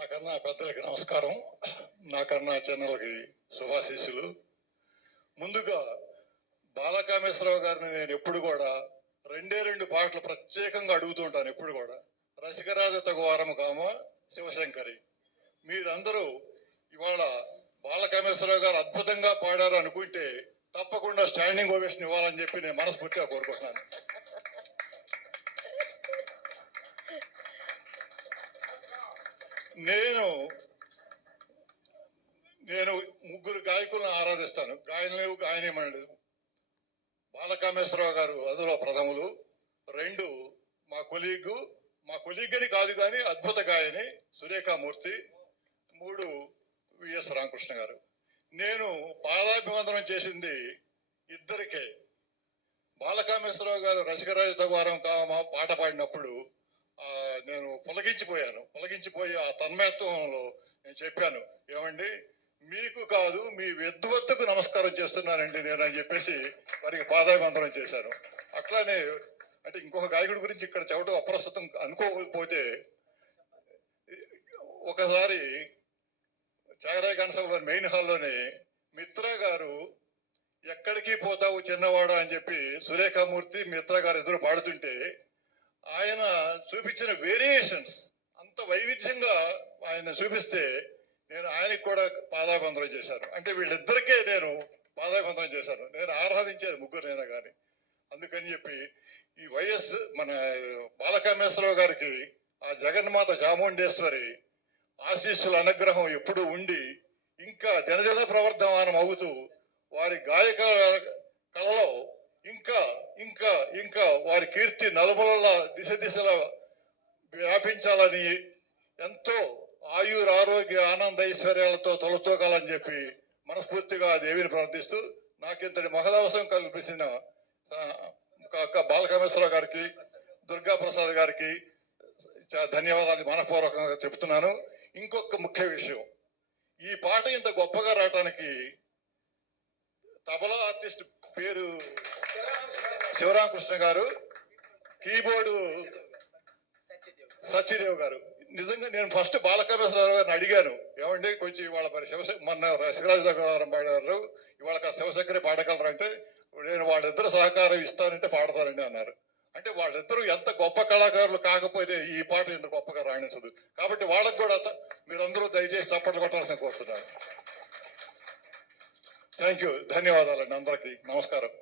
నాకన్నా పెద్దలకి నమస్కారం. నాకన్నా చిన్నలకి శుభాశీస్సులు. ముందుగా బాలకామేశ్వరరావు గారిని నేను ఎప్పుడు కూడా రెండు పాటలు ప్రత్యేకంగా అడుగుతూ ఉంటాను. ఎప్పుడు కూడా రసికరాజ తగువారము కామ శివశంకరి. మీరందరూ ఇవాళ బాలకామేశ్వరరావు గారు అద్భుతంగా పాడారు అనుకుంటే తప్పకుండా స్టాండింగ్ ఓవేషన్ ఇవ్వాలని చెప్పి నేను మనస్ఫూర్తిగా కోరుకుంటున్నాను. నేను ముగ్గురు గాయకులను ఆరాధిస్తాను. గాయనేమనలేదు. బాలకామేశ్వరరావు గారు అందులో ప్రథములు. 2 మా కొలీగ్ అని కాదు కానీ అద్భుత గాయని సురేఖామూర్తి. 3 విఎస్ రామకృష్ణ గారు. నేను పాదాభివందనం చేసింది ఇద్దరికే. బాలకామేశ్వరరావు గారు రసికరాజ తగువారం కామ పాట పాడినప్పుడు నేను పొలగించిపోయి ఆ తన్మయత్వంలో నేను చెప్పాను, ఏమండి మీకు కాదు మీ విద్వత్తుకు నమస్కారం చేస్తున్నానండి నేను అని చెప్పేసి వారికి పాదాభివందనం చేశాను. అట్లానే అంటే ఇంకొక గాయకుడి గురించి ఇక్కడ చెప్పడం అప్రస్తుతం అనుకోకపోతే, ఒకసారి చాగరాయ గానసభలో మెయిన్ హాల్లోనే మిత్రా గారు ఎక్కడికి పోతావు చిన్నవాడా అని చెప్పి సురేఖామూర్తి మిత్రా గారు ఎదురు పాడుతుంటే ఆయన చూపించిన వేరియేషన్స్ అంత వైవిధ్యంగా ఆయన చూపిస్తే నేను ఆయనకి కూడా పాదాభివందనం చేశాను. అంటే వీళ్ళిద్దరికే నేను పాదాభివందనం చేశాను. నేను ఆరాధించేది ముగ్గురైనా కానీ. అందుకని చెప్పి ఈ వైఎస్ మన బాలకామేశ్వరరావు గారికి ఆ జగన్మాత చాముండేశ్వరి ఆశీస్సుల అనుగ్రహం ఎప్పుడు ఉండి ఇంకా దినదిన ప్రవర్ధమానం అవుతూ వారి గాయక కళలో ఇంకా ఇంకా ఇంకా వారి కీర్తి నలుమూలలా దిశలా వ్యాపించాలని, ఎంతో ఆరోగ్య ఆనంద ఐశ్వర్యాలతో తొలతూగాలని చెప్పి మనస్ఫూర్తిగా దేవిని ప్రార్థిస్తూ నాకింతటి మహదవసరం కల్పించిన బాలకామేశ్వరరావు గారికి, దుర్గా ప్రసాద్ గారికి ధన్యవాదాలు మనపూర్వకంగా చెప్తున్నాను. ఇంకొక ముఖ్య విషయం, ఈ పాట ఇంత గొప్పగా రావటానికి తబలా ఆర్టిస్ట్ పేరు శివరామకృష్ణ గారు, కీబోర్డు సత్యదేవ్ గారు. నిజంగా నేను ఫస్ట్ బాలకామేశ్వరరావు గారిని అడిగాను, ఏమండి కొంచెం ఇవాళ మరి మొన్న రసికరాజ తగువారం పాడారు, ఇవాళ శివశంకరి పాడగలరు అంటే నేను వాళ్ళిద్దరు సహకారం ఇస్తానంటే పాడతారండి అన్నారు. అంటే వాళ్ళిద్దరూ ఎంత గొప్ప కళాకారులు కాకపోతే ఈ పాట ఇంత గొప్పగా రాణించదు. కాబట్టి వాళ్ళకు కూడా మీరందరూ దయచేసి చప్పట్లు కొట్టాల్సిన కోరుతున్నాను. థ్యాంక్ యూ, ధన్యవాదాలండి అందరికీ. నమస్కారం.